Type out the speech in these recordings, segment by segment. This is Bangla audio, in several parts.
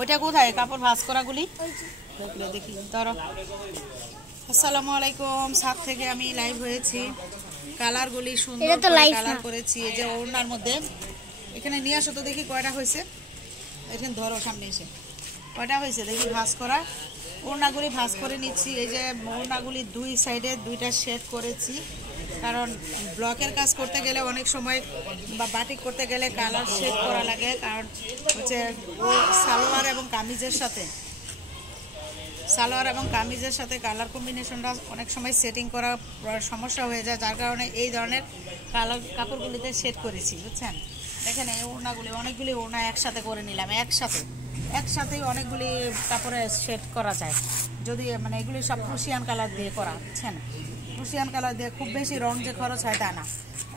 ওইটা কোথায় কাপড় ভাঁজ করাগুলি দেখি ধরো। আসসালামু আলাইকুম, ছাদ থেকে আমি লাইভ হয়েছি। কালারগুলি সুন্দর কালার করেছি। এই যে ওড়নার মধ্যে এখানে নিয়ে আসো তো দেখি কয়টা হয়েছে। এখানে ধরো সামনে এসে কয়টা হয়েছে দেখি ভাঁজ করা। ওড়নাগুলি ভাঁজ করে নিচ্ছি। এই যে ওড়নাগুলি দুই সাইডে দুইটা শেড করেছি, কারণ ব্লকের কাজ করতে গেলে অনেক সময় বা বাটিক করতে গেলে কালার শেড করা লাগে, কারণ হচ্ছে সালোয়ার এবং কামিজের সাথে কালার কম্বিনেশনটা অনেক সময় সেটিং করা সমস্যা হয়ে যায়, যার কারণে এই ধরনের কালার কাপড়গুলিতে শেড করেছি, বুঝছেন। দেখেন এই ওড়নাগুলি অনেকগুলি ওড়না একসাথে করে নিলাম, একসাথেই অনেকগুলি কাপড়ে শেড করা যায় যদি মানে এগুলি সব ক্রুশিয়ান কালার দিয়ে করা, বুঝছেন। ক্রুশিয়ান কালার দিয়ে খুব বেশি রং যে খরচ হয় তা না।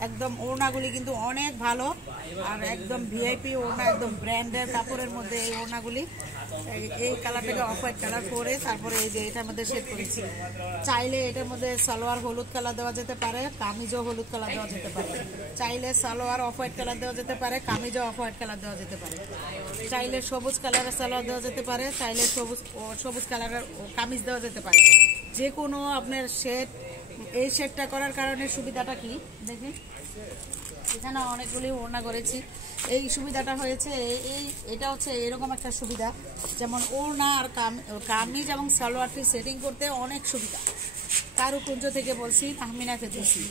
একদম ওড়নাগুলি কিন্তু অনেক ভালো আর একদম ভিআইপি ওড়না, একদম ব্র্যান্ডের কাপড়ের মধ্যে এই ওড়নাগুলি। এই কালারটাকে অফ হোয়াইট কালার করে তারপরে এই যে এটার মধ্যে শেড করেছি। চাইলে এটার মধ্যে সালোয়ার হলুদ কালার দেওয়া যেতে পারে, কামিজও হলুদ কালার দেওয়া যেতে পারে। চাইলে সালোয়ার অফ হোয়াইট কালার দেওয়া যেতে পারে, কামিজও অফ হোয়াইট কালার দেওয়া যেতে পারে। চাইলে সবুজ কালারের সালোয়ার দেওয়া যেতে পারে, চাইলে সবুজ কালারের কামিজ দেওয়া যেতে পারে। যে কোনো আপনার শেড, এই শেডটা করার কারণে সুবিধাটা কি দেখি, এখানে অনেকগুলি ওড়না করেছি। এই সুবিধাটা হয়েছে এটা হচ্ছে এরকম একটা সুবিধা, যেমন ওড়না আর কামিজ এবং সালোয়ারটি সেটিং করতে অনেক সুবিধা। কারুকুঞ্জ থেকে বলছি, তাহমিনাকে দিয়েছি,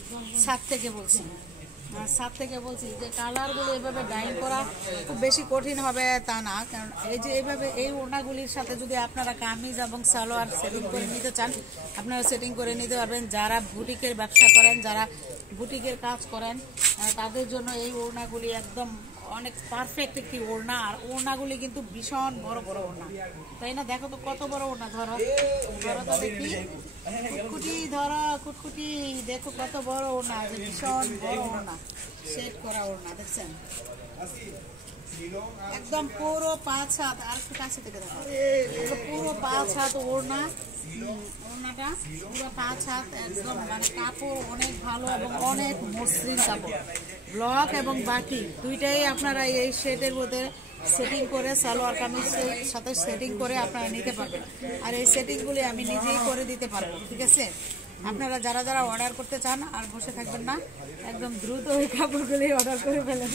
ছাদ থেকে বলছি যে কালারগুলো এভাবে ডাইং করা খুব বেশি কঠিন হবে তা না, কারণ এই যে এইভাবে এই ওড়নাগুলির সাথে যদি আপনারা কামিজ এবং সালোয়ার সেটিং করে নিতে চান, আপনারা সেটিং করে নিতে পারবেন। যারা বুটিকের ব্যবসা করেন, যারা বুটিকের কাজ করেন, তাদের জন্য এই ওড়নাগুলি একদম অনেক পারফেক্ট একটি ওড়না। আর ওড়নাগুলি কিন্তু ভীষণ বড় বড় ওড়না, তাই না? দেখো তো কত বড় ওড়না, ধরো তো দেখি, কুটকুটি দেখো কত বড় ওড়না, ভীষণ বড় ওড়না, শেড করা ওড়না, দেখছেন একদম পুরো 5 হাত। আর একটু কাছে থেকে দেখো, পুরো 5 হাত ওড়নাটা পুরো 5 হাত, একদম মানে কাপড় অনেক ভালো এবং অনেক মসৃণ কাপড়। ব্লক এবং বাটি দুইটাই আপনারা এই শেডের মধ্যে সেটিং করে সালোয়ার কামিজের সাথে সেটিং করে আপনারা নিতে পারবেন। আর এই সেটিংগুলি আমি নিজেই করে দিতে পারবো, ঠিক আছে। আপনারা যারা যারা অর্ডার করতে চান আর বসে থাকবেন না, একদম দ্রুত ওই কাপড়গুলি অর্ডার করে ফেলেন,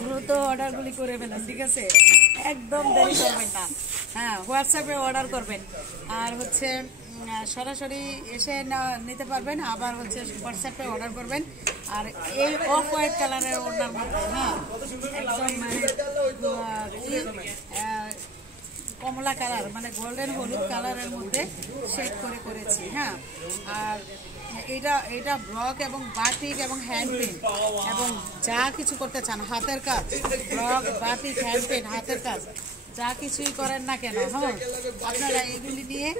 দ্রুত অর্ডারগুলি করে ফেলেন, ঠিক আছে। একদম দেরি করবেন না। হ্যাঁ, হোয়াটসঅ্যাপে অর্ডার করবেন, আর হচ্ছে সরাসরি এসে নিতে পারবেন, আবার হচ্ছে হোয়াটসঅ্যাপে অর্ডার করবেন। আর এই অফ হোয়াইট কালারের ওড়নার মধ্যে, হ্যাঁ একদম কমলা কালার মানে গোল্ডেন হলুদ কালারের মধ্যে শেড করেছি, হ্যাঁ। আর এটা ব্লক এবং বাটিক এবং হ্যান্ড পেন্ট এবং যা কিছু করতে চান, হাতের কাজ, ব্লক বাটিক হ্যান্ড পেন্ট হাতের কাজ যা কিছুই করেন না কেন, হ্যাঁ আপনারা এগুলি নিয়ে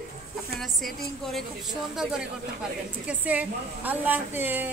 আপনারা সেটিং করে খুব সুন্দর করে করতে পারবেন, ঠিক আছে। আল্লাহ হাফেজ।